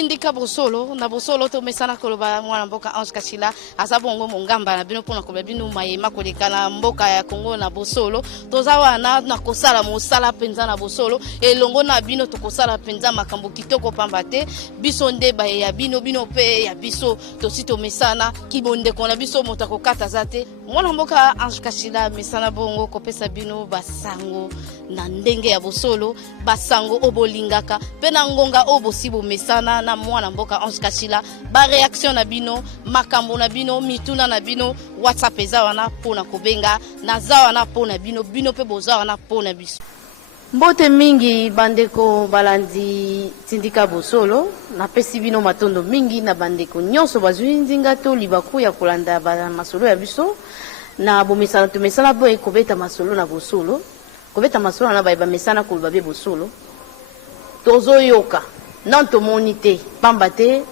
tindika bosolo na bosolo to mesana koloba mwana mboka Ange Kachila azabongo mongamba na bino pona koloba bino mayema kolekana mboka ya Kongo na bosolo tozawa na kosala mosala penza na bosolo elongo na bino tokosala penza makambo kitoko pambate biso ndeba ya bino pe ya biso tosito mesana kibonde kona biso motako kata zate mwana mboka Ange Kachila mesana bongo kopesa bino basango na ndenge ya bosolo basango obolingaka pena ngonga obosibo mesana na mwana mboka Ange Kachila ba reaction na bino makambo na bino mituna na bino WhatsApp ezawana pona kobenga na zawana pona bino pe bozawana pona biso mbote mingi bandeko balandi tindika bosolo na pesi bino matondo mingi na bandeko nyonso bazwi nzinga to libaku ya kolanda ba masolo ya biso na bomesana to mesana boye kobeta masolo na bosolo kobeta masolo na ba mesana ko babe bosolo tozo yoka non to monite pambate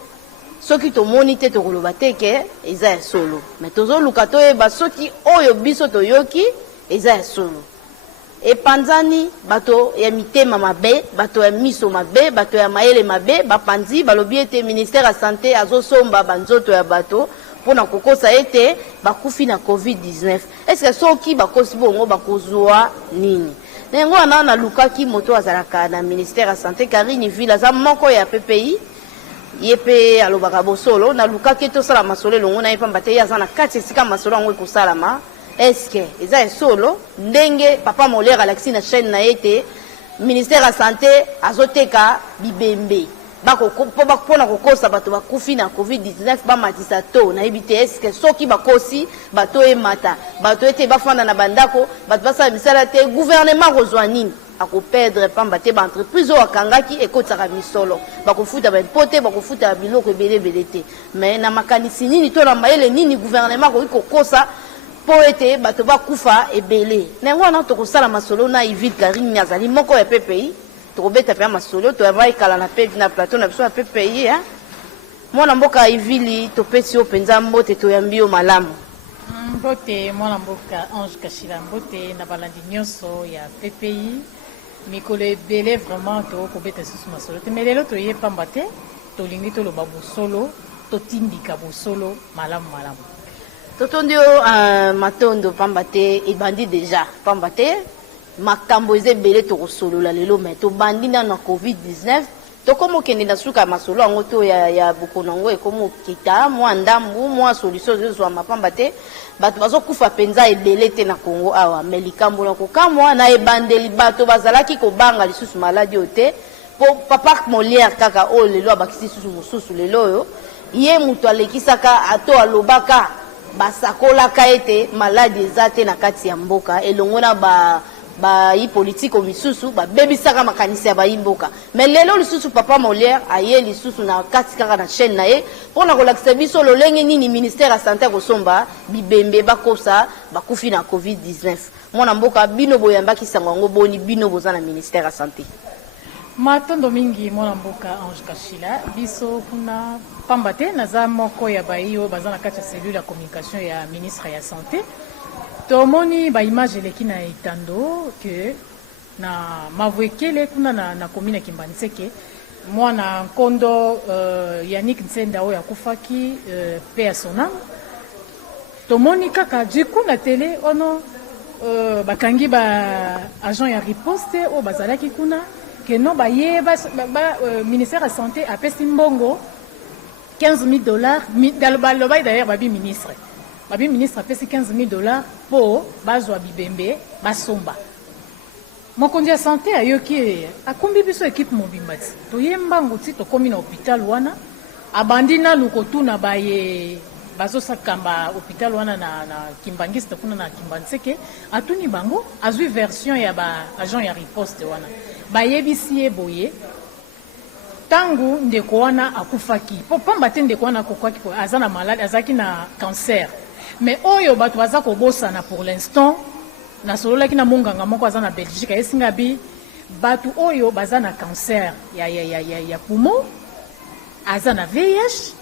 soki to monite to koloba teke eza ya solo mais tozo luka to e ba soki oyo biso to yoki eza ya solo e panzani bato ya mitema mabe bato ya miso mabe bato ya maele mabe bapanzi balobi ete ministère ya santé azosomba banzoto ya bato pona kokosa ete bakufi na COVID-19 est-ce que soki bakosi bongo bakozwa nini nengo ana na lukaki moto azalaka na ministère ya santé Karine Villa za moko ya PPI yepe alobaka bosolo na lukaki to sala masolo longo na yepamba te yazana kati sika masolo ngo ekosalama est-ce que eza solo ndenge papa Molaire Alexis na chaîne na ete ministère ya santé azoteka bibembe bako pona kokosa bato bakufi na COVID-19 bamatisa to na ebite est-ce que soki bakosi bato emata bato ete bafanda na bandako bato basala misala te gouvernement kozwa nini akoperdre pamba te ba entreprise o akangaki ekotaka misolo bakofuta ba impote bakofuta biloko ebele te mais na makanisi nini to na mayele nini gouvernement ko kokosa po ete bato bakufa ebele nengo na tokosala masolo na Yves Karine Nyazali moko ya PPI tokobeta pe masolo to yaba ikala na pe na plateau na biso ya PPI hein mwana mboka Ivili topesi openza mbote to yambio malamu mbote mwana mboka Ange Kachila mbote na balandi nyonso ya PPI mikolo ebele vraiment to kobeta susu masolo te melelo to ye pamba te to lingi to loba bosolo to tindika bosolo malamu totondio matondo pamba te ebandi déjà pamba te makambo ezebele to kosolola lelo mais to bandi na COVID-19 to komo kende na suka masolo ango to ya bukonango ekomo kita mwa ndambu mwa solution zo mapamba te bato bazokufa penza ebele te na Kongo awa melikambo na kokamwa na ebandeli bato bazalaki kobanga lisusu maladi ote po papa Molière kaka o lelo abakisi susu mususu lelo yo ye muto alekisaka ato alobaka basakolaka ete maladi ezate na kati ya mboka elongo na ba yi politiko misusu ba bebisaka makanisi ya ba imboka mais lelo lisusu papa Molière aye lisusu na kati kaka na chaîne na ye pona kolakisa biso lolenge nini ministère ya santé kosomba bibembe bakosa bakufi na COVID-19 mwana mboka bino boyambaki sango ngo boni bino boza na ministère ya santé matondo mingi mwana mboka Ange Kachila biso kuna pamba te naza moko ya bayo baza na kati ya cellule ya communication ya ministre ya santé tomoni ba image leki na itando que na mavwekele kuna na commune Kimbaniseke mwana nkondo Yannick Ntsenda oya kufaki pe asona tomoni kaka jiku na télé ono bakangi ba agent ya riposte o bazalaki kuna que non baye ba ministère de santé a pesi mbongo $15,000 d'ailleurs babi ministre a pesi $15,000 pour bazwa bibembe basomba mokonzi ya santé ayoki akumbi biso équipe mobimbati to yembango ti to komi na hôpital wana abandi na lukotuna baye bazosakamba hôpital wana na Kimbangiste kuna na Kimbaniseke atuni bango azwi version ya ba agent ya riposte wana bayebisi ye boye tangu ndeko wana akufaki po pamba te ndeko wana akufaki po azana malade azaki na cancer mais oyo bato baza kobosana pour l'instant na solola ki na monganga moko azana Belgique esinga bi bato oyo baza na cancer ya poumon azana VIH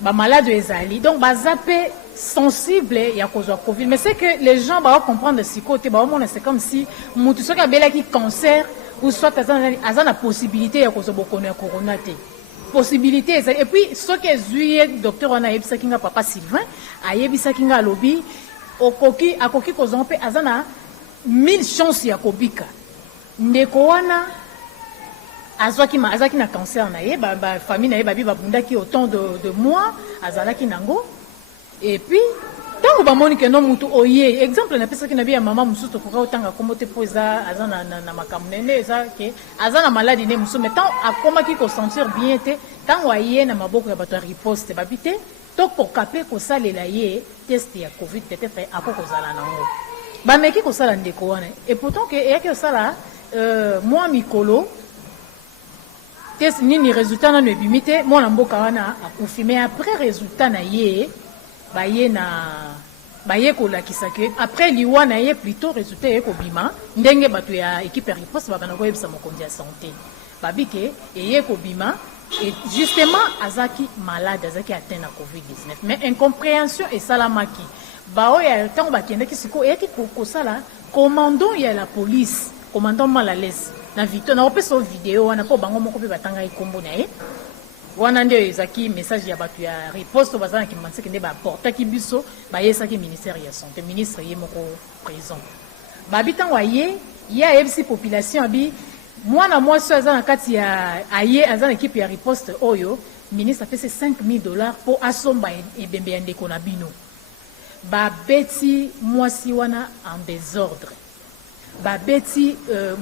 ba malade ezali donc baza pe sensible ya kozwa Covid mais c'est que les gens ba comprendre ce côté ba mona c'est comme si mutu soka belaki cancer ou soit azana possibilité ya kozwa bokono ya corona te possibilité et puis ce que zuye docteur on a yebisa kinga papa Sylvain a yebisa kinga lobby okoki akoki kozompe azana 1000 chances ya kobika ndeko wana azaki na cancer na ye ba famille na ye babi babundaki autant de mois azalaki nango et puis tango bamoni ke no mutu oye exemple na pesa ki na bia mama musuto ko tanga komote poza azana na makamnene eza ke azana maladie ne musu mais tant akoma ki ko sentir bien te tango aye na maboko ya bato riposte babite to ko kape ko salela ye test ya covid peut-être akoko zala nango ba meki ko sala ndeko wana et pourtant que yaki osala moi mikolo test nini résultat na nebimite moi na mboka wana akufi mais après résultat na ye baye kolakisa ke après liwa na ye plutôt résultat ye kobima ndenge bato ya équipe riposte babana koyebisa mokonzi ya santé babike eye kobima et justement azaki malade azaki atteint na covid-19 mais incompréhension esalamaki baoya ntango bakendaki siko eyaki kosala commandant ya la police commandant mal à l'aise na victoire na opesa vidéo wana po bango moko pe batanga ikombo na ye wana ndio ezaki message ya batu ya riposte bazana ki manseke nde ba portaki biso ba yesaki ministère ya santé ministre ye moko présent babitango aye ya ebisi population abi mwana mwasi azana kati ya aye azana équipe ya riposte oyo ministre a fait $5,000 pour asomba ebembe ya ndeko na bino ba beti mwasi wana en désordre babeti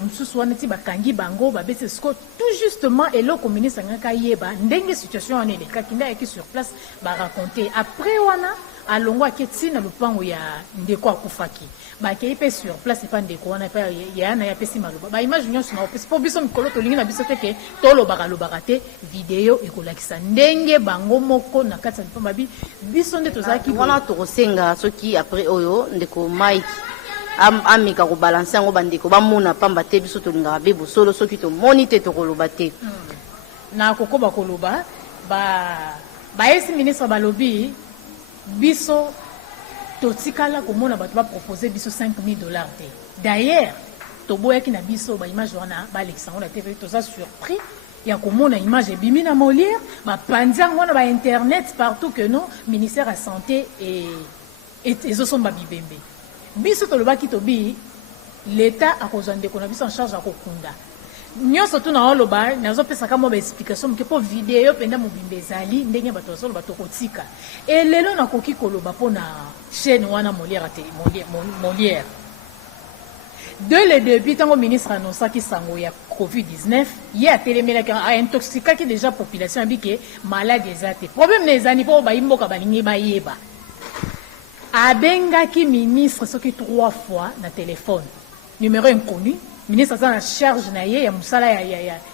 mususu wana ti bakangi bango babeti sko tout justement eloko ministre ngaka yeba ndenge situation wana elekaki nda yaki sur place ba raconter après wana alongo aketi na lupango ya ndeko akufaki bakei pe sur place pa ndeko wana pa yana ya pesi maloba ba image nyonso na opesi po biso mikolo tolingi na biso te ke tolobaka te video ekolakisa ndenge bango moko na kati ya mpamba biso nde tozalaki wana tokosenga soki après oyo ndeko Mike amika ko balancer ngo bandeko bamona pamba te biso tolinga be bosolo soki to monite to koloba te na kokoba koloba ba esi ministre balobi biso totikala komona bato ba proposer biso $5,000 te d'ailleurs toboyaki na biso ba image wana ba Alexandre la TV toza surpris ya komona image ebimi na Molière ba panza ngona ba internet partout que non ministère de la santé et ezosomba bibembe biso tolobaki tobi l'état akozwa ndeko na biso en charge akokunda nyonso tuna oloba nazopesaka mo ba explication mke po video penda mobimbe ezali ndenge bato bazoloba tokotika e lelo nakoki koloba mpona chaîne wana Molière de le début ntango ministre annonçaki sango ya covid-19 ye atelemelaki aintoxikaki déjà population abike malade eza te problème na ezani mpo bayimboka balingi bayeba abengaki ministre soki 3 fois na téléphone numéro inconnu ministre aza na charge na ye ya musala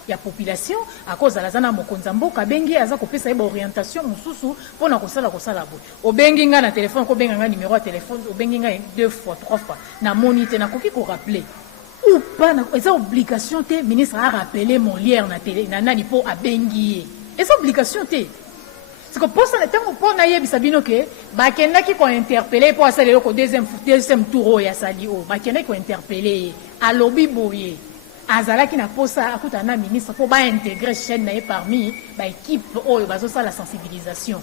ya population akozala aza na mokonzi ya mboka abengi aza kopesa ye baorientation mosusu mpona kosala boye obengi nga na téléphone kobenga nga numéro ya téléphone obengi nga 2 fois 3 fois namoni te nakoki korappeler ou pas eza obligation te ministre arappele Molière na télé na nani mpo abengi ye eza obligation te c'est que pour ça le temps pour na yebisa bino ke bakendaki ko interpeller pour asala ko deuxième tour ya sali o bakendaki ko interpeller alobi boye azalaki na posa akuta na ministre pour ba intégrer chaîne na parmi ba équipe oyo bazo sala la sensibilisation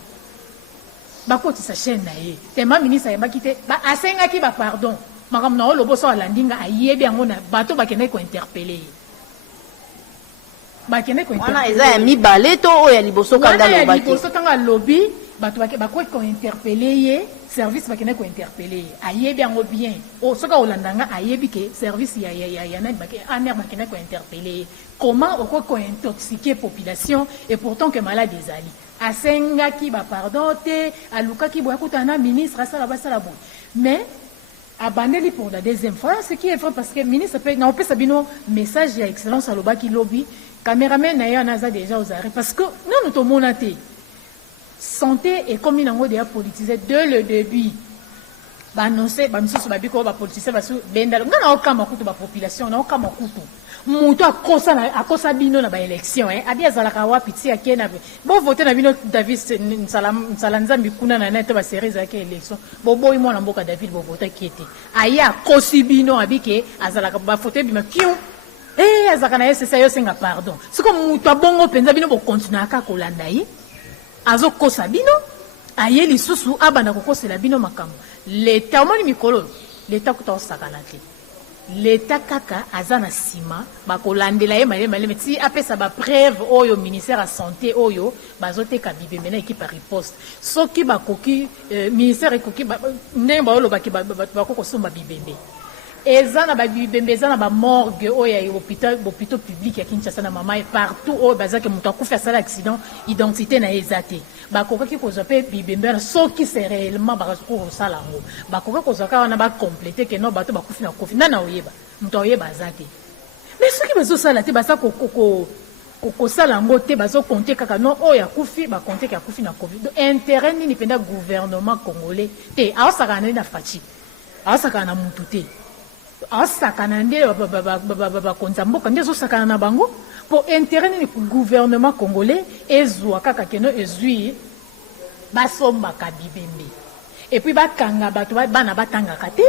bakoti sa chaîne na ye tema ministre yebaki te ba asengaki ba pardon makam na lobo so alandinga ayebi yango na bato bakendaki ko interpeller wana eza ya mibale to oyo ya liboso kanda loba te liboso tanga lobby bato bakoki ko interpeller ye service bakene ko interpeller ye ayebi yango bien o soka olandanga ayebi ke service ya nani aner bakene ko interpeller ye comment okoki ko intoxiquer population et pourtant que malade ezali asengaki ba pardon te alukaki boya kutana ministre asala basala boye mais abandeli pour la deuxième fois ce qui est vrai parce que ministre peut na opesa bino message ya excellence alobaki lobby caméraman na yo naza déjà aux arrêts parce que non tout monde té santé et comme nango déjà politisé dès le début ba annoncer ba misusu ba biko ba politisé ba su bendalo ngana okama kutu ba population na okama kutu mutu akosa bino na ba élection abi azalaka wapi ti akena bo voter na bino David Nsalanzambi kuna na net ba série za ke élection bo boy mo na mboka David bo voter kiete aya akosi bino abike azalaka ba voter bima kion azaka na ye c'est ça yo senga pardon siko mutu abongo penza bino bokontinue aka kolanda ye azokosa bino aye lisusu abanda kokosela bino makambo leta omoni mikolo leta kuta osakana te leta kaka aza na nsima bakolandela ye malema ti apesa bapreuve oyo ministère ya santé oyo bazoteka bibembe na ekipe ya riposte soki bakoki ministère ekoki ndenge baolobaki bakokosomba bibembe eza na babibembe eza na bamorgue oyo ya hôpital public ya Kinshasa na mama partout oyo bazaki moto akufi asala accident identité na ye eza te bakokaki kozwa mpe bibembe wana soki c'est réellement bakosala yango bakoka kozwa kaka wana bakomplete ke no bato bakufi na covid nana oyeba moto oyeba aza te mais soki bazosala te baza kosala yango te bazokonte kaka no oyo akufi bakonte ke akufi na covid donc intérêt nini mpenza gouvernement congolais te aosakana nde na faci aosakana na mutu te asakana nde bakonza mboka nde ezosakana na bango po intérêt nini gouvernement congolais ezwa kaka keno ezwi basombaka bibembe epuis bakanga bato bana batangaka te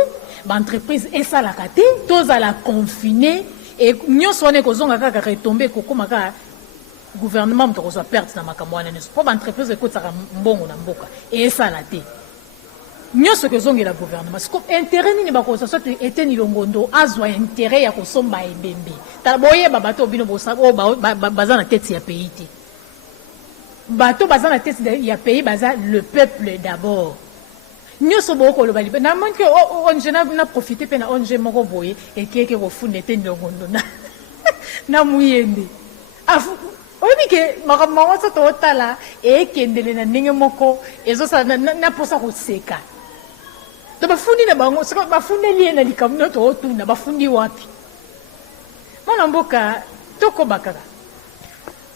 baentreprise esalaka te tozala confine e nyonso wana ekozonga kaka retombe ekokóma kaka gouvernement moto akozwa perte na makambo wana nyonso mpo baentreprise ekotisaka mbongo na mboka esala te nyonso kozongela gouvernement siko intérêt nini bakosa soki Etienne Longondo azwa intérêt ya kosomba ebembe tala boyeba bato bino baza na tête ya pays te bato baza na tête ya pays baza le peuple d'abord nyonso bokoloba libe na manke ONG na profiter pe na ONG moko boye ekeke kofunda Etienne Longondo na muyende oyebi ke makambo nyonso totala ekendele na ndenge moko ezosala na posa koseka to bafundi na bango siko bafundeli ye na likambo no totuna bafundi wapi mwana mboka tokobakaka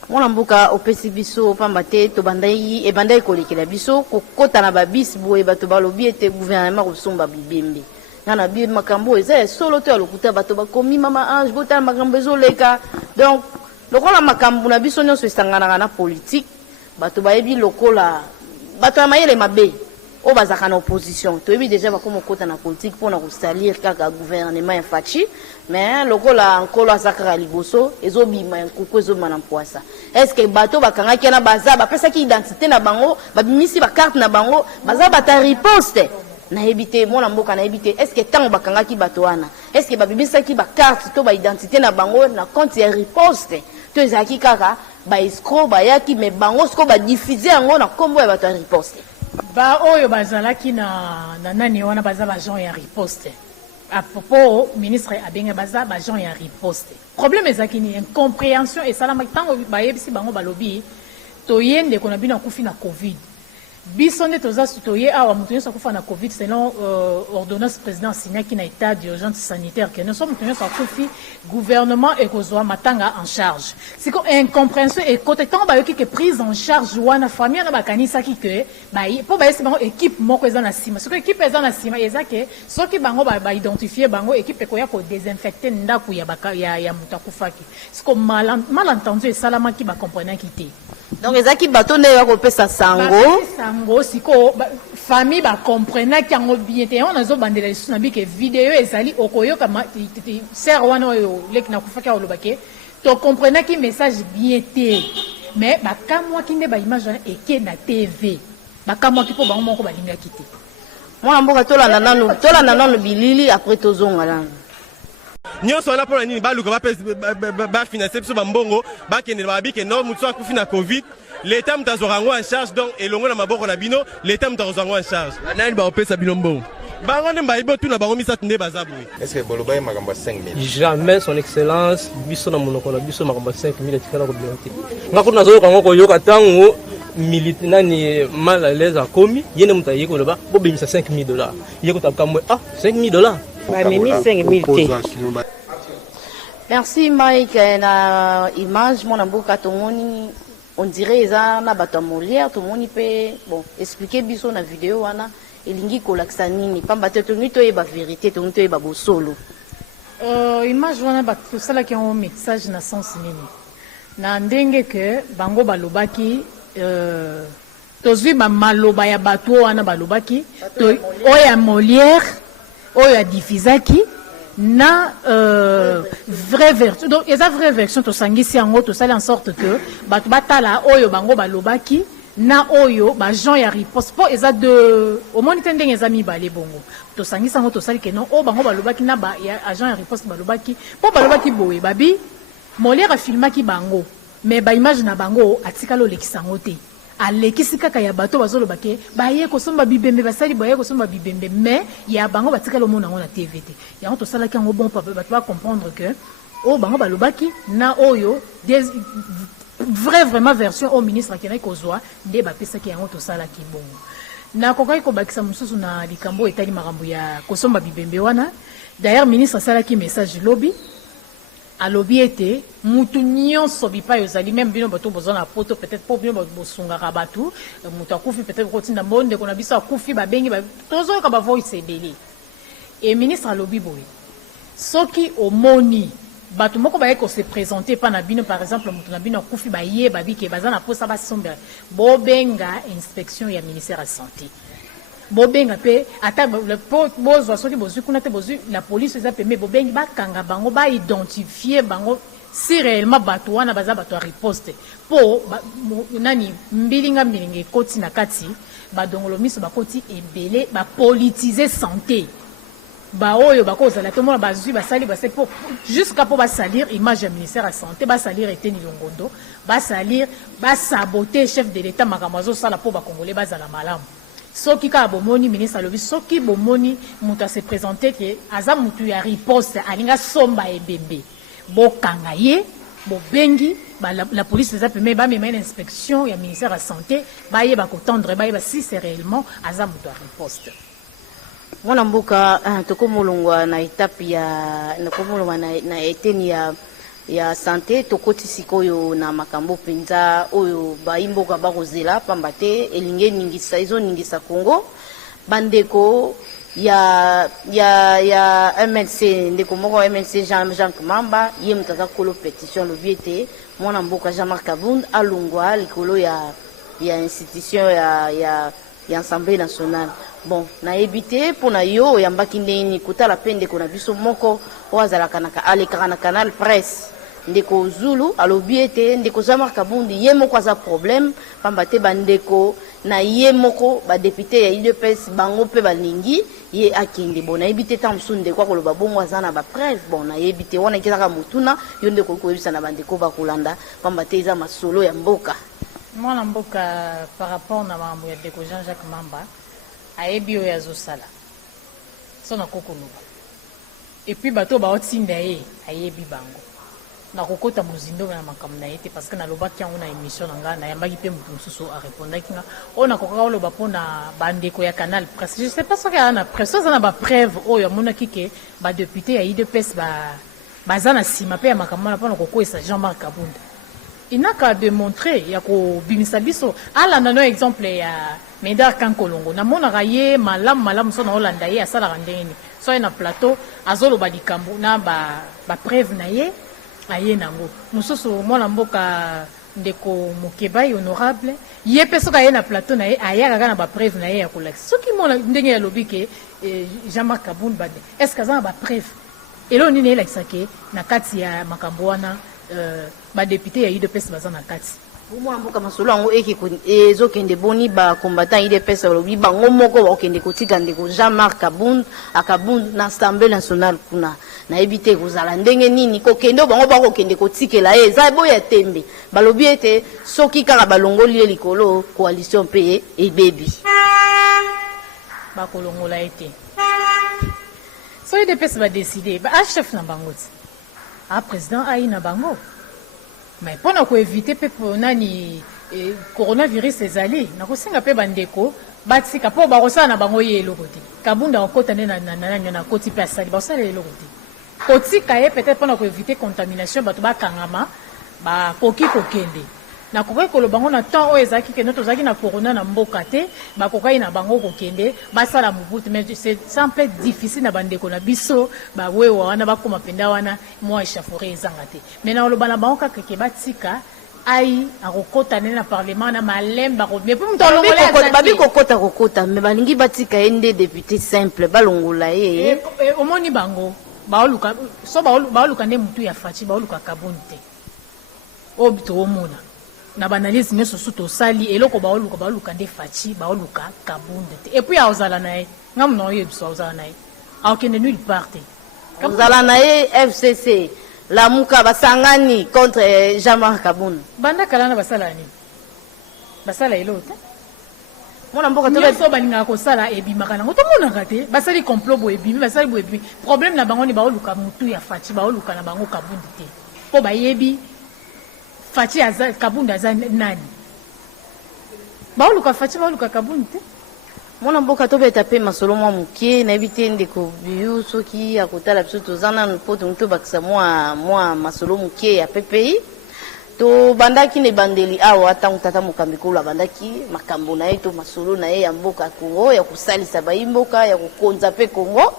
mwana mboka opesi biso pamba te tobandai ebandai kolekela biso kokota na babisi boye bato balobi ete gouvernement kosomba bibembe na bi makambo eza solo to alokuta bato bakomi mama ange botala makambo ezoleka donc lokola makambo na biso nyonso esanganaka na politique bato bayebi lokola bato ya mayele mabe oyo bazaka na opposition toyebi déjà bakoma okota na politique mpona kosalir kaka gouvernement ya faci mais lokola nkolo aza kaka liboso ezobima nkuku ezobima na mpwasa estce bato bakangaki na baza bapesaki identité na bango babimisi bakarte na bango baza bata riposte nayebi te mwana mboka nayebi te estce ntango bakangaki bato wana estce babimisaki bakarte to baidentité na bango na compte ya riposte to ezalaki kaka baescro bayaki me bango siko badiffuze yango na nkombo ya bato ya riposte ba oyo bazalaki na nani wana baza bajean ya riposte apopo ministre abenge baza bajean ya riposte problème ezalaki ni incompréhension esalamaki ntango bayebisi bango balobi toyende kona bino akufi na covid biso nde toza toye awa moto nyonso akufa na covid selon ordonnance président asignaki na état d'urgence sanitaire ke nyonso moto nyonso akufi gouvernement ekozwa matanga en charge siko incompréhension ekota ntango bayoki ke prise en charge wana famille wana bakanisaki ke mpo bayesi bango équipe moko eza na nsima siko équipe eza na nsima eza ke soki bango baidentifie bango équipe ekoya kodesinfecte ndako ya moto akufaki siko malentendu esalamaki bakomprenaki te donc ezalaki bato nde bakopesa sango siko famille bakomprenaki yango bien te yango nazobandela lisusu na bike video ezali okoyoka ser wana oyo leki nakufaki olobake tokomprenaki message bien te mais bakamwaki nde baimage wana eke na tv bakamwaki mpo bango moko balingaki te mwana mboka tolanda nano bilili après tozonga lana nyonso wana mpona nini baluka bafinanse biso bambongo bakendela babike no motu akufi na covid l'état moto azwaka yango en charge donc elongo na maboko na bino l'état moto akozwa yango en charge nani baopesa bino mbongo bango nde bayebi otuna bango misato nde baza boye est-ce que boloba ye makambo ya 5000 jamais son excellence biso na monoko na biso makambo ya 5000 etikala kobima te nga kuna nazoyoka yango koyoka ntango milite nani mal à l'aise akomi ye nde moto aye koloba bobimisa $5000 ye kotakamwe $5000 bamemi 5000 te. Merci Mike na image mwana mboka tomoni on dirait eza na bato Molière tomoni pe bon expliquer biso na vidéo wana elingi kolakisa nini pamba te tongi toyeba vérité tongi toyeba bosolo image wana bato salaki yango message na sens nini na ndenge ke bango balobaki tozwi bamaloba ya bato wana balobaki oyo ya Molière oyo ya diffusaki na vraie version. Donc eza vraie version to sangisi yango to sala en sorte que bato batala oyo bango balobaki na oyo ba Jean ya riposte po eza de au moins tendeng eza mibale bongo to sangisa yango to sali ke non o bango balobaki na ba ya agent ya riposte balobaki po balobaki boye babi Molière filmaki bango mais ba image na bango atika lo lekisango te alekisi kaka ya bato bazoloba ke baye kosomba bibembe basali baye kosomba bibembe mais ya bango batika lo mona ngona TVT yango to sala ki yango bon papa bato ba comprendre que o bango balobaki na oyo des vraiment version au ministre qui n'a kozwa nde bapesa ki yango to sala ki bongo na kokai ko bakisa mususu na likambo etali makambo ya kosomba bibembe wana d'ailleurs ministre sala ki message lobby alobi ete mutu nyonso bipa yozali même bino bato bozona poto peut-être po bino bosunga rabatu mutu akufi peut-être kotinda monde kona biso akufi babengi ba tozo ka ba voice ebele et ministre alobi boye soki omoni bato moko baye ko se présenter pa na bino par exemple mutu na bino akufi baye babike bazana posa basomba bobenga inspection ya ministère de santé bobenga pe ata le bozo soki bozu kuna te bozu la police eza pembe bobengi bakanga bango ba identifier bango si réellement bato wana baza bato riposte po nani mbilinga koti na kati badongolo miso bakoti ebele ba politiser santé ba oyo bakozala te mona bazui basali base po jusqu'à po basalir image ya ministère de santé basalir Eteni Longondo basalir basaboter chef de l'état makambo azosala po bakongolais bazala malamu soki ka bomoni ministre alobi soki bomoni mutu se présenter ke aza mutu ya riposte alinga somba ebembe bokanga ye bobengi la police eza peme ba mema inspection ya ministère de santé baye bakotendre baye si c'est réellement aza mutu ya riposte mwana mboka tokomolongwa na étape ya nakomolongwa na eteni ya santé tokoti sikoyo na makambo penza oyo baimboka bakozela pamba te elinge ningisa izo ningisa Congo bandeko ya MLC ndeko moko MLC Jean Mamba ye mutaka kolo pétition lo biete mwana mboka Jean-Marc Kabund alungwa likolo ya institution ya Assemblée nationale. Bon, na ebité pona yo yambaki ndeni kutala pende kona biso moko wazala kanaka alekana na canal presse ndeko Zulu alobi ete ndeko Jean-Marc Kabundi ye moko za problème pamba te bandeko na ye moko ba député ya UDPS bango pe balingi ye akende bona ebité tamsu ndeko ko loba bongo azana ba preuve bon na ebité wana kitaka mutuna yo ndeko ko yebisa na bandeko ba kulanda pamba te za masolo ya mboka mwana mboka par rapport na mambo ya ndeko Jean-Jacques Mamba ayebi oyo azosala so na kokoloba et puis bato baotinda ye ayebi bango na kokota mozindo na makambo na ye te parce que nalobaki yango na émission na ngai nayambaki mpe motu mosusu arépondaki nga oyo nakokaka oloba mpona bandeko ya canal presse je sais pas soki aa na presse oza na bapreuve oyo amonaki ke badepute ya UDPS baza na nsima mpe ya makambo wana mpona kokwesa Jean-Marc Kabunda inaka démontré ya kobimisa biso alanda no exemple ya Médard Kankolongo namonaka ye malamu so na olanda ye asalaka ndenge nini so ye na plateau azoloba likambo na bapreuve na ye aye nango mosusu mwana mboka ndeko Mokebai honorable ye mpe soki aye na plateau na ye ayakaka na bapreuve na ye ya kolakisa soki mona ndenge ya lobi ke Jean-Marc Kabund bade est ce que aza na bapreuve elo nini eyelakisake na kati ya makambo wana badepute ya UDPS baza na kati mwana mboka masolo yango ezokende boni bacombattant UDPS balobi bango moko bakokende kotika ndeko Jean-Marc Kabund na Assemblée nationale kuna nayebi te kozala ndenge nini kokende bango bakokende kotikela ye eza boya tembe balobi ete soki kaka balongoli ye likolo coalition mpe ebebi bakolongola ete so UDPS badeside chef na bango ti président ayi na bango mais pona ko éviter pe nani coronavirus ezali na kosenga pe bandeko batika po bakosala na bango ye eloko te Kabunda okota nde na koti pe asali bakosala eloko te kotika ye peut-être pona ko éviter contamination bato bakangama bakoki kokende na kokai koloba ngo na temps oyo ezalaki kende tozalaki na corona na mboka te bakokai na bango kokende basala mobutu mais c'est simple difficile na bandeko na biso bawewa wana bakoma penda wana mwa échafaudé ezanga te mais na oloba na bango kaka ke batika ai akokota nene na parlement na malemba mais pour mutolongola babi kokota mais balingi batika ende député simple balongola ye omoni bango baoluka so baoluka nde mutu ya faci baoluka kaboni te oyo toomona na banalise nyonso so tosali eloko baoluka nde faci baoluka kabunde te epuis aozala na ye ngamu na oyo biso aozala na ye aokende nulle part te ozala na ye FCC lamuka basangani contre Jean-Marc Kabunda banda kala na basala nini basala elo te mona mboka to nyonso balingaka kosala ebimaka nango tomonaka te basali complot boye ebimi basali boye ebimi problème na bango ni baoluka mutu ya faci baoluka na bango kabundi te mpo bayebi faci kabundi aza nani baoluka faci baoluka kabundi te mona mboka tobeta mpe masolo mwa moke nayebi te ndeko biyu soki akotala biso toza nanu mpo tongi tobakisa mwa masolo moke ya PPI tobandaki na ebandeli awa ntango tata mokambi kolo abandaki makambo na ye to masolo na ye ya mboka Congo ya kosalisa bayi mboka ya kokonza mpe Congo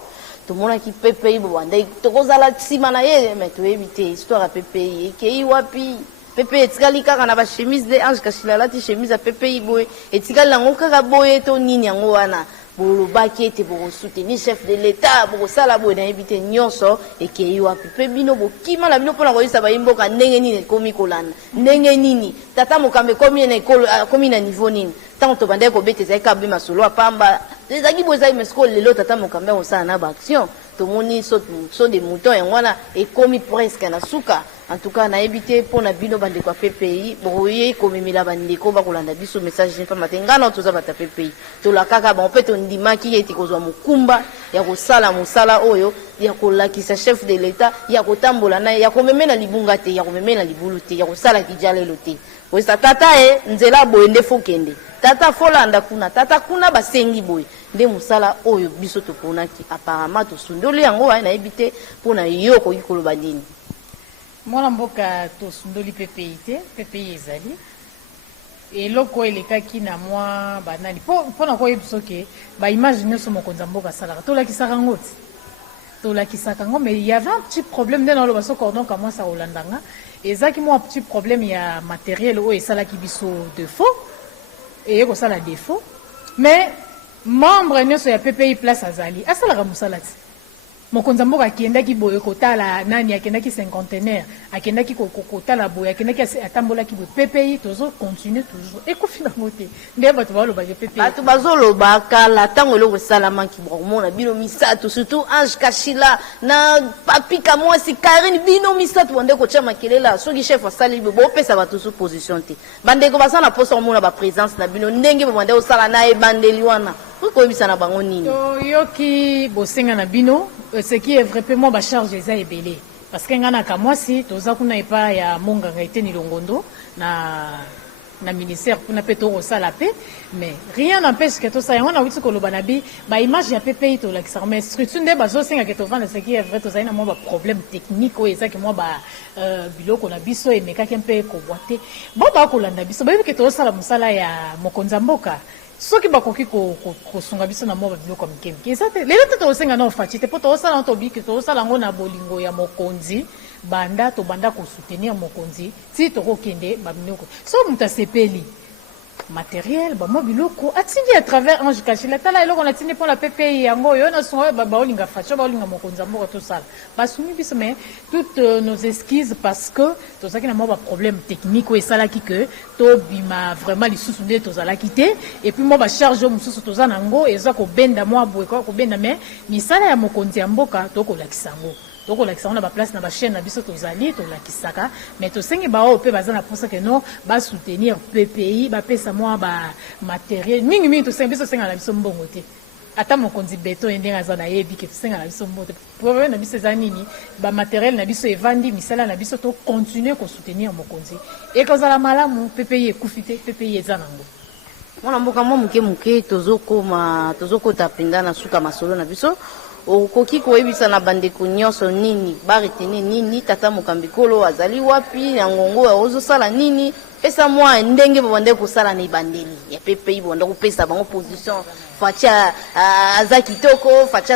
tomonaki PPI bobandaki tokozala nsima na ye me toyebi te histoire ya PPI ekei wapi PPI etikali kaka na bachemise de Ange Kashila alati chemise ya PPI boye etikali yango kaka boye to nini yango wana bolobaki ete bokosoutenir chef de l'état bokosala boye nayebi te nyonso ekei wapi mpe bino bokima na bino mpona koyisa bayimboka ndenge nini ekomi kolanda ndenge nini tata mokambe komi na niveau nini ntango tobandaki kobeta ezalaki kaka bi masolo apamba ezalaki boye ezalaki mesiko lelo tata mokambe akosala na baaction tomoni so de mouton yango wana ekomi presque na suka en tout cas nayebi te mpona bino bandeko ya PPI boye komemela bandeko bakolanda biso message nefama te ngana toza bata PPI tolakaka bango mpe tondimaki ete kozwa mokumba ya kosala mosala oyo ya kolakisa chef de l'état ya kotambola na ye ya komemela libunga te ya komemela libulu te ya kosala kijalelo te oyesa tata ye nzela boye nde fokende tata folanda kuna tata kuna basengi boye nde mosala oyo biso toponaki apparemment tosundoli yango waye nayebi te mpona yo koki koloba nini mwana mboka tosundoli PPI te PPI ezali eloko elekaki na mwa banani mpona koyebi soki baimage nyonso mokonzi ya mboka asalaka tolakisaka yango ti tolakisaka yango mais y avait un petit problème nde naoloba so cordon kamwasa kolandanga ezalaki mwa petit problème ya matériel oyo esalaki biso défaut eye kosala défaut mais membre nyonso ya PPI place azali asalaka mosala ti mokonzi mboka akendaki boye kotala nani akendaki cinquantenaire akendaki kotala boye akendaki atambolaki boye PPI tozo continuer toujours ekufi nango te nde bato balobaki PPI bato bazoloba kala ntango eloko esalamaki bomona bino misato surtout Ange Kashila na papi kamwasi Karine bino misato bande kotia makelela soki chef asali bopesa bato sous position te bandeko basala na posa komona baprésence na bino ndenge bobande osala na ebandeli wana okoyebisa na bango nini toyoki bosenga na bino ce qui est vrai pe moi bacharge eza ebele parce que nga na kamwasi toza kuna epa ya monganga eteni longondo na ministère kuna mpe tokosala mpe mais rien n'empêche ke tosala yango nauti koloba na bi baimage ya PPI tolakisaka mais structure nde bazosengaka tovanda ce qui est vrai tozali na mwa baproblème technique oyo ezaki mwa biloko na biso emekaki mpe kobwa te bo bakolanda biso bayebi ke tozosala mosala ya mokonzi ya mboka soki bakoki kosunga biso na mwa biloko ya mikemike eza te lelo te tokosenga na ofaci te mpo tokosala tobiki tokosala yango na bolingo ya mokonzi tobanda kosoutenir mokonzi ti tokokende babiloko so moto asepeli matériel bamwa biloko atindi à travers Ange Kashila tala eloko natindi mpo na PPI yango oyo nasunga baolinga faci baolinga mokonzi ya mboka tosala basungi biso mais toutes nos esquisses parce que tozalaki na mwa baproblème technique oyo esalaki ke tobima vraiment lisusu nde tozalaki te et puis mwa bacharge oyo mosusu toza nango eza kobenda mwa boye kaka kobenda mais misala ya mokonzi ya mboka tokolakisa yango tokolakisa na baplace na bachaîne na biso tozali tolakisaka mais tosengi baoyo mpe baza na mposa ke no basoutenir PPI bapesa mwa bamatériel mingimingi tosengi biso tosenga na biso mbongo te ata mokonzi beto ye ndenge aza nayebi ke tosenga na biso mbongo te problème na biso eza nini bamatériel na biso evandi misala na biso tocontinue kosoutenir mokonzi ekozala malamu PPI ekufi te PPI eza nango mwana mboka mwa moke tozokota mpenza na suka masolo na biso okoki koyebisa na bandeko nyonso nini baretene nini tata mokambi kolo azali wapi na ngongo ozosala nini pesa mwa ndenge babande kosala na ebandeli ya PPI bonde kopesa bango position faci aza kitoko faci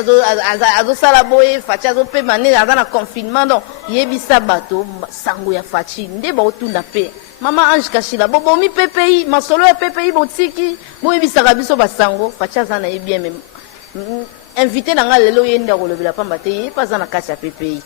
azosala boye faci azopema nde aza na confinement donc yebisa bato sango ya faci nde baotunda mpe mama Ange Kashila bobomi PPI masolo ya PPI botiki boyebisaka biso basango faci aza na ye bien même invité na nga lelo yenda kolobela pamba te ye pas na kati ya PPI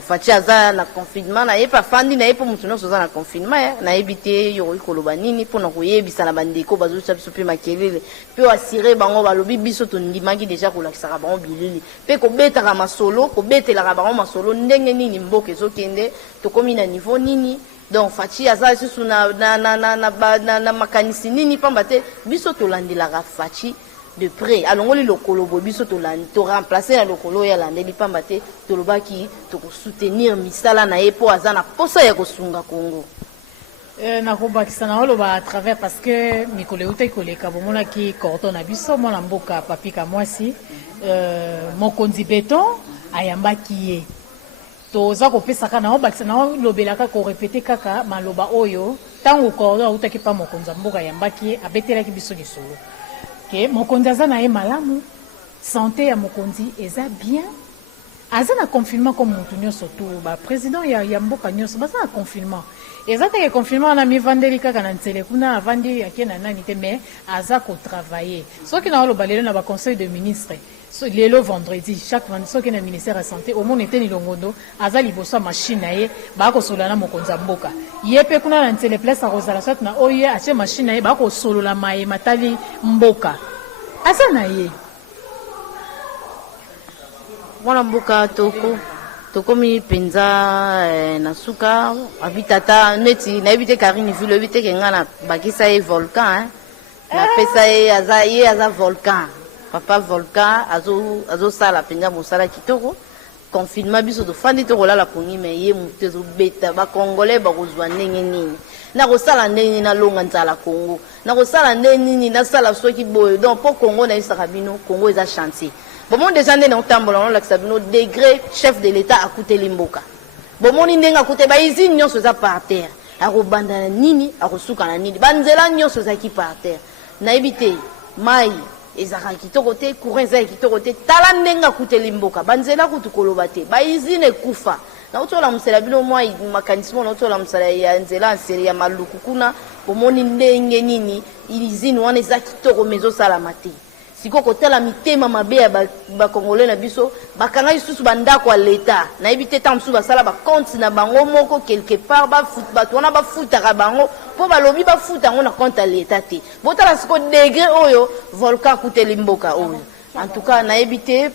Fachi aza na confinement na ye pa fandi na ye po mutu nyonso aza na confinement na yebi te yokoki koloba nini mpona koyebisa na bandeko bazosisa biso mpe makelele mpe asire bango balobi biso tondimaki deja kolakisaka bango bilili mpe kobetaka masolo kobetelaka bango masolo ndenge nini mboka ezokende tokomi na niveau nini donc Fachi aza lisusu na makanisi nini pamba te biso tolandelaka Fachi de près alongoli lokolo bobiso to remplacer na lokolo ya landeli pamba te tolobaki to soutenir misala na epo azana posa ya kosunga Congo na kobakisa na oloba à travers parce que mikolo uta koleka bomona ki cordon na biso mona mboka papika mwasi mokonzi beton ayambaki ye toza kopesaka na obakisa na lobelaka ko répéter kaka maloba oyo tango cordon uta ki pa mokonza mboka ayambaki abetelaki biso lisolo que mokonzi aza na ye malamu santé ya mokonzi eza bien aza na confinement comme mutu nyonso tu ba président ya mboka nyonso baza na confinement eza te confinement na mivandeli kaka na ntsele kuna avandi ake na nani te mais aza kotravailler soki na oloba lelo na ba conseil de ministre lelo vendredi chaque vendredi soki na ministère ya santé au monde eteni longondo aza liboso machine na ye bakosolola na mokonzi ya mboka ye mpe kuna na ntsele place akozala soit na oye atie machine na ye bakosolola maye matali mboka aza na ye mwana mboka tokomi penza na suka abitata neti na ebite Karine vile ebite kenga na bakisa ye volcan na pesa ye aza volcan papa volcan azo sala penza mosala kitoko confinement biso to fandi to kolala pongi me ye mutezo beta ba congolais ba kozwa ndenge nini na kosala ndenge na longa nzala Congo na kosala ndenge nini na sala soki boye donc pour Congo na isaka bino Congo eza chantier bomon déjà ndenge na utambola na lakisa bino degré chef de l'état akute limboka bomon ndenge akute ba izini nyonso za par terre akobanda na nini akosuka na nini banzela nyonso za ki par terre na ebite mai ezaka kitoko te courant za kitoko te tala ndenge akute limboka banzela kutu koloba te ba izini kufa na utola musela bino mwa makanismo na utola musela ya nzela nseri ya maluku kuna bomoni ndenge nini izini wana za kitoko mezo sala mate siko kotala mitema mabe ya ba congolais na biso bakanga lisusu bandako ya leta na ebite tamsu basala ba compte na bango moko quelque part ba foot bato wana ba futaka bango po balobi ba futa ngo na compte ya leta te botala siko degré oyo volcan kuteli mboka oyo en tout cas na ebite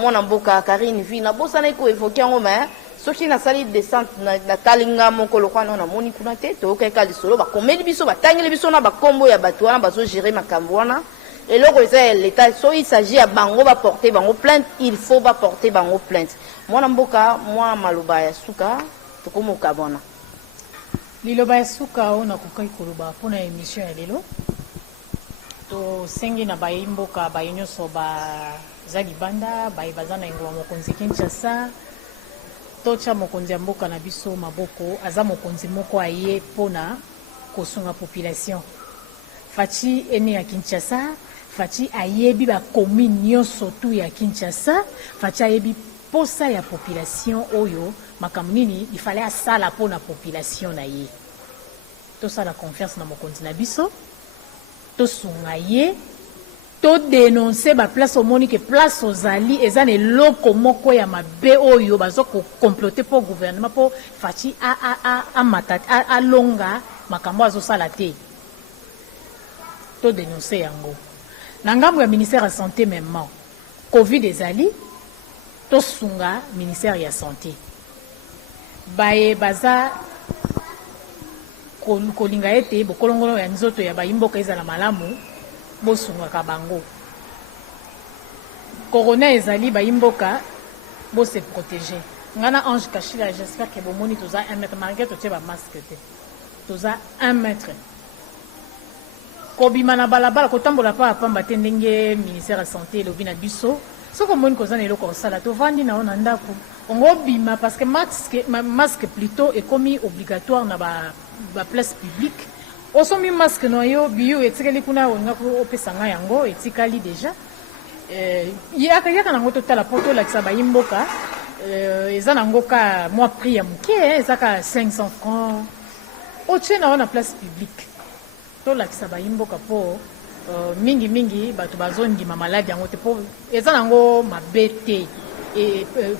mwana mboka Karine vi na bosa na ko évoquer ngo mais soki na sali descente na talinga moko lokwana na moni kuna te to kaka lisolo ba komeli biso batangeli biso na ba kombo ya bato wana bazo gérer makambo wana. Et là, l'État, soit il s'agit à bango va porter bango plainte, il faut va porter bango plainte. Moi, Namboka, moi, Maloba ya suka, to komo kabona. Liloba ya suka ona kukai kuluba pona émission ya lelo. To sengi na baimboka bayinyo so ba zali banda, baibazana ngwa mokonzi Kinshasa. Tocha mokonzi mboka na biso maboko, aza mokonzi moko aye pona kosunga population. Fachi ene ya Kinshasa, Fachi ayebi ba commune nyonso tu ya Kinshasa, Fachi ayebi posa ya population oyo makambo nini il fallait asala pona population na ye. To sala confiance na mokonzi na biso, to sunga ye, to dénoncer ba place au moni que place aux ali ezane loko moko ya mabe oyo bazo ko comploter pour gouvernement pour Fachi a matata a longa makambo azo sala te. To dénoncer yango na ngambo ya ministère ya santé même covid ezali to sunga ministère ya santé baye baza kolinga ete bokolongolo ya nzoto ya bayimboka ezala malamu bosunga ka bango corona ezali bayimboka bo se protéger ngana Ange Kachila j'espère que bomoni toza 1 mètre malgré to ba masque te toza 1 mètre kobima na balabala kotambola pa pamba te ndenge ministère ya santé lobi na biso soko moni kozana eloko osala to vandi na ona ndako ongo bima parce que masque plutôt est commis obligatoire na ba place publique osomi masque no yo bio etikali kuna onga ko opesanga yango etikali déjà yaka na ngoto tala poto la kisaba imboka ezana ngoka moi prix ya muke ezaka 500 francs oche na ona place publique to la kisaba imboka po mingi bato bazondima maladi yango te po eza nango mabe te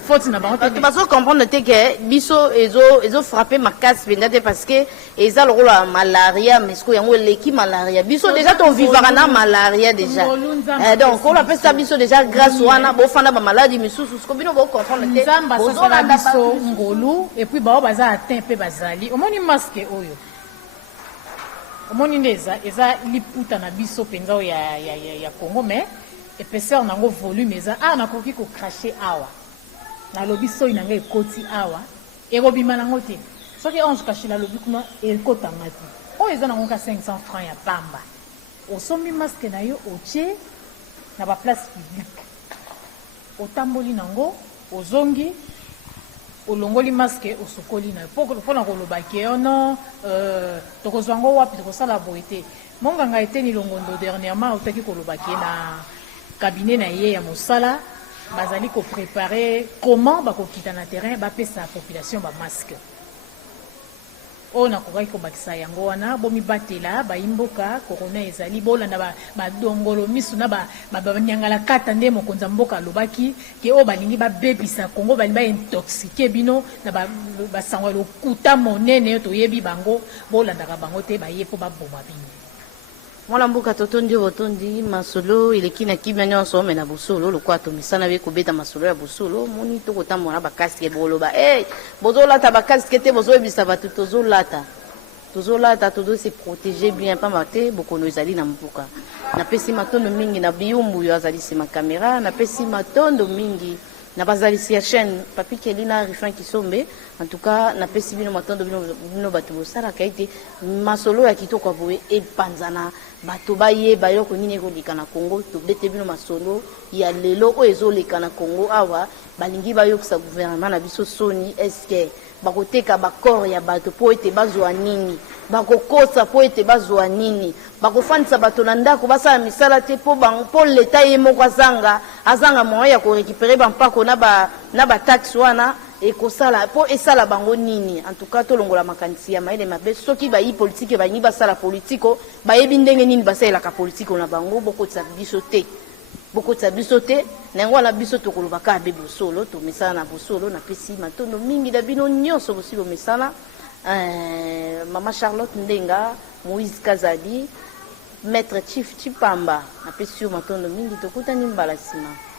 faute na bango te bazo comprendre te ke biso ezo frapper makasi penza te parce que eza lokola malaria mais siko yango eleki malaria biso déjà to vivaka na malaria déjà donc on appelle ça biso déjà grâce wana bofanda ba maladie misusu siko bino bo comprendre te nzamba sasala biso ngolu et puis bao baza atteint pe bazali omoni masque oyo omoni ndeza eza liputa na biso penza ya Congo mais épaisseur nango volume eza nakoki ko cracher awa na lobi soyi nanga ekoti awa ekobima nango te soki Ange Kachila lobi kuna ekotanga te oyo eza nango ka 500 francs ya pamba osombi masque na yo otie na ba place publique otamboli nango ozongi olongoli masque osokoli na pona koloba ke ono tokozwa ngo wapi tokosala boye te monganga eteni longondo dernièrement otaki koloba ke na cabinet na ye ya mosala bazali ko préparer comment bakokita na terrain bapesa la population ba masque ona kokai ko bakisa yango wana bomi batela ba imboka corona ezali bolanda ba dongolo misu na ba nyangala kata nde mokonza mboka lobaki ke o balingi ba bebisa Congo bali ba intoxiquer bino na ba sangwa lokuta monene to yebi bango bolanda ka bango te ba yepo ba boma bino mwana mbuka totondi rotondi masolo ileki na kimia nyonso me na bosolo lokwa to misana be kobeta masolo ya bosolo moni to kotamona ba casque boloba bozolata ba casque te bozoebisa batu tozolata todo se protéger bien pas maté bokono ezali na mbuka na pesi matondo mingi na biyumbu yo azali sima caméra na pesi matondo mingi na bazali si chaîne papi kelina rifan kisombe en tout cas na pesi bino matondo bino batu bosala kaite masolo ya kitoko aboye epanzana bato baye bayoko nini ekoleka na Congo to bete bino masolo ya lelo o ezoleka na Congo awa balingi bayokisa gouvernement na biso soni eske bakoteka bakor ya bato po ete bazwa nini bakokosa po ete bazwa nini bakofandisa bato na ndako basala misala te po leta ye moko azanga moyen ya korécupérer bampako na ba taxe wana ekosala po esala bango nini en tout cas tolongola makanisi ya maele mabe soki bayi politique bayi basala politiko bayebi ndenge nini basalaka politiko na bango bokotisa biso te nango wana biso tokolobaka abe bosolo tomesana na bosolo na pesi matondo mingi na bino nyonso bosi bomesana mama Charlotte Ndenga Moïse Kazadi maître Chief Chipamba na pesi yo matondo mingi tokutani mbala sima